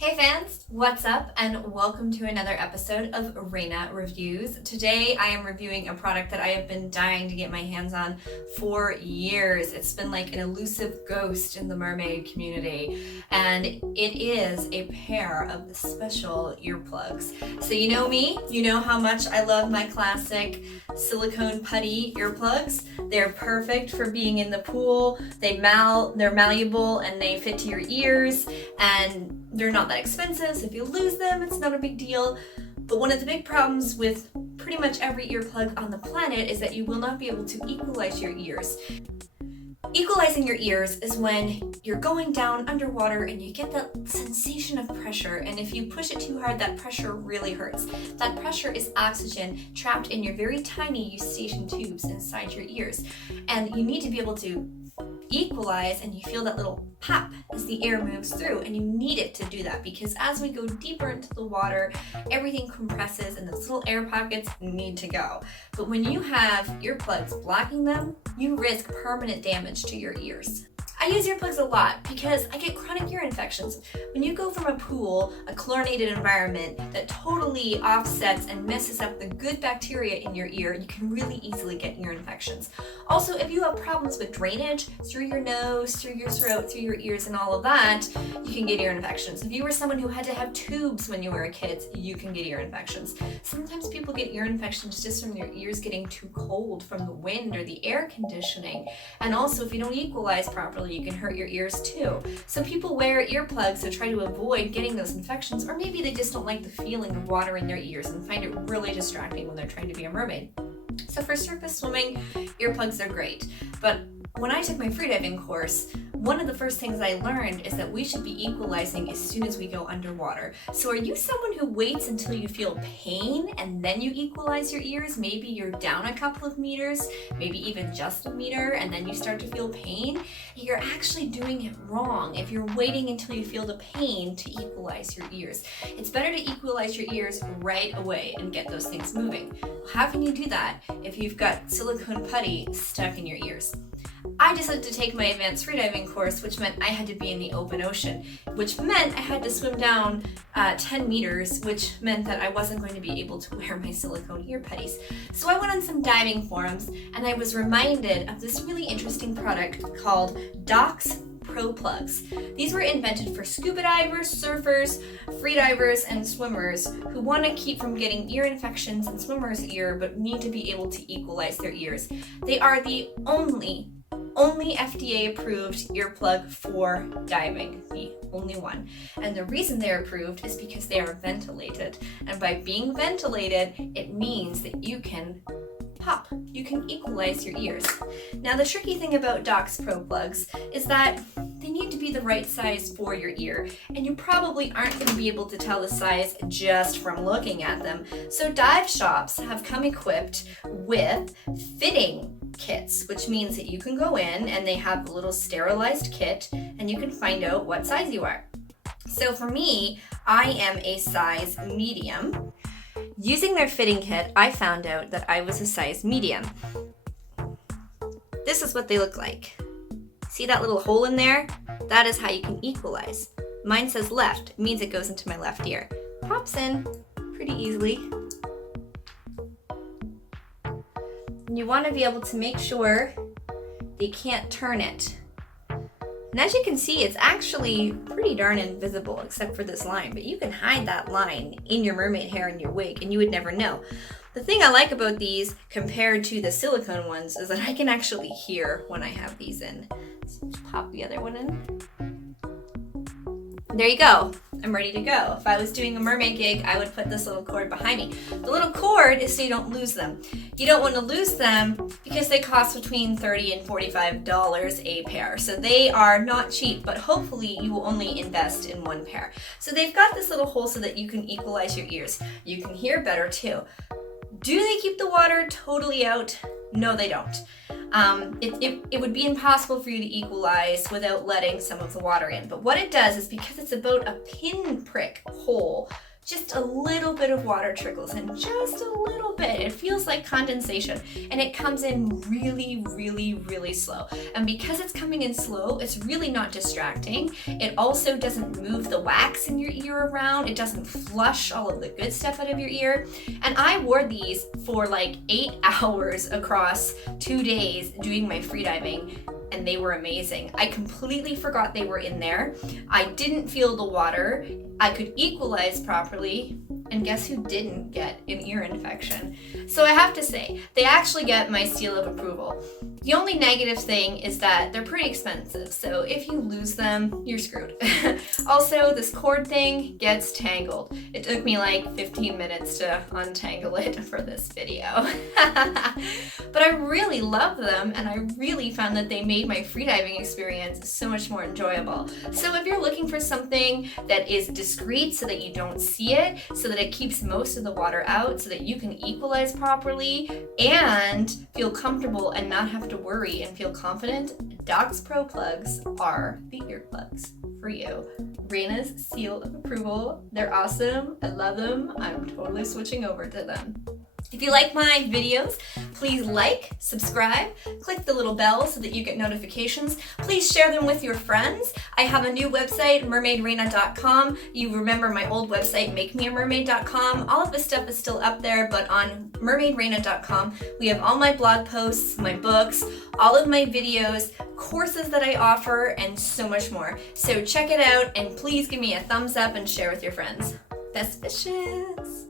Hey fans, what's up and welcome to another episode of Raina Reviews. Today I am reviewing a product that I have been dying to get my hands on for years. It's been like an elusive ghost in the mermaid community, and it is a pair of special earplugs. So you know me, you know how much I love my classic silicone putty earplugs. They're perfect for being in the pool. They're malleable and they fit to your ears, and they're not that expensive, so if you lose them, it's not a big deal. But one of the big problems with pretty much every earplug on the planet is that you will not be able to equalize your ears. Equalizing your ears is when you're going down underwater and you get that sensation of pressure, and if you push it too hard, that pressure really hurts. That pressure is oxygen trapped in your very tiny eustachian tubes inside your ears, and you need to be able to equalize, and you feel that little pop as the air moves through, and you need it to do that because as we go deeper into the water, everything compresses and those little air pockets need to go. But when you have earplugs blocking them, you risk permanent damage to your ears. I use earplugs a lot because I get chronic ear infections. When you go from a pool, a chlorinated environment that totally offsets and messes up the good bacteria in your ear, you can really easily get ear infections. Also, if you have problems with drainage through your nose, through your throat, through your ears and all of that, you can get ear infections. If you were someone who had to have tubes when you were a kid, you can get ear infections. Sometimes people get ear infections just from their ears getting too cold from the wind or the air conditioning. And also, if you don't equalize properly, you can hurt your ears too. So people wear earplugs to try to avoid getting those infections, or maybe they just don't like the feeling of water in their ears and find it really distracting when they're trying to be a mermaid. So for surface swimming, earplugs are great. But when I took my freediving course, one of the first things I learned is that we should be equalizing as soon as we go underwater. So are you someone who waits until you feel pain and then you equalize your ears? Maybe you're down a couple of meters, maybe even just a meter, and then you start to feel pain? You're actually doing it wrong if you're waiting until you feel the pain to equalize your ears. It's better to equalize your ears right away and get those things moving. How can you do that if you've got silicone putty stuck in your ears? I decided to take my advanced freediving course, which meant I had to be in the open ocean, which meant I had to swim down 10 meters, which meant that I wasn't going to be able to wear my silicone ear putties. So I went on some diving forums and I was reminded of this really interesting product called Doc's Pro Plugs. These were invented for scuba divers, surfers, freedivers, and swimmers who want to keep from getting ear infections in swimmer's ear but need to be able to equalize their ears. They are the only FDA approved earplug for diving, the only one. And the reason they're approved is because they are ventilated. And by being ventilated, it means that you can pop. You can equalize your ears. Now the tricky thing about Doc's Pro Plugs is that they need to be the right size for your ear, and you probably aren't going to be able to tell the size just from looking at them. So dive shops have come equipped with fitting kits, which means that you can go in and they have a little sterilized kit and you can find out what size you are. So for me, I am a size medium. Using their fitting kit, I found out that I was a size medium. This is what they look like. See that little hole in there? That is how you can equalize. Mine says left, it means it goes into my left ear. Pops in pretty easily. And you want to be able to make sure that you can't turn it. And as you can see, it's actually pretty darn invisible except for this line, but you can hide that line in your mermaid hair and your wig and you would never know. The thing I like about these compared to the silicone ones is that I can actually hear when I have these in. So just pop the other one in. There you go. I'm ready to go. If I was doing a mermaid gig, I would put this little cord behind me. The little cord is so you don't lose them. You don't want to lose them because they cost between $30 and $45 a pair. So they are not cheap, but hopefully you will only invest in one pair. So they've got this little hole so that you can equalize your ears. You can hear better too. Do they keep the water totally out? No, they don't. It would be impossible for you to equalize without letting some of the water in. But what it does is because it's about a pinprick hole just a little bit of water trickles in, just a little bit. It feels like condensation, and it comes in really, really, really slow. And because it's coming in slow, it's really not distracting. It also doesn't move the wax in your ear around. It doesn't flush all of the good stuff out of your ear. And I wore these for like 8 hours across 2 days doing my freediving, and they were amazing. I completely forgot they were in there. I didn't feel the water. I could equalize properly, and guess who didn't get an ear infection? So I have to say, they actually get my seal of approval. The only negative thing is that they're pretty expensive, so if you lose them, you're screwed. Also, this cord thing gets tangled. It took me like 15 minutes to untangle it for this video. But I really love them, and I really found that they made my freediving experience so much more enjoyable. So if you're looking for something that is discreet so that you don't see it, so that it keeps most of the water out, so that you can equalize properly and feel comfortable and not have to worry and feel confident, Docs Pro plugs are the earplugs for you. Raina's seal of approval. They're awesome. I love them. I'm totally switching over to them. If you like my videos, please like, subscribe, click the little bell so that you get notifications. Please share them with your friends. I have a new website, mermaidrangler.com. You remember my old website, makemeamermaid.com. All of this stuff is still up there, but on mermaidrangler.com, we have all my blog posts, my books, all of my videos, courses that I offer, and so much more. So check it out, and please give me a thumbs up and share with your friends. Best wishes!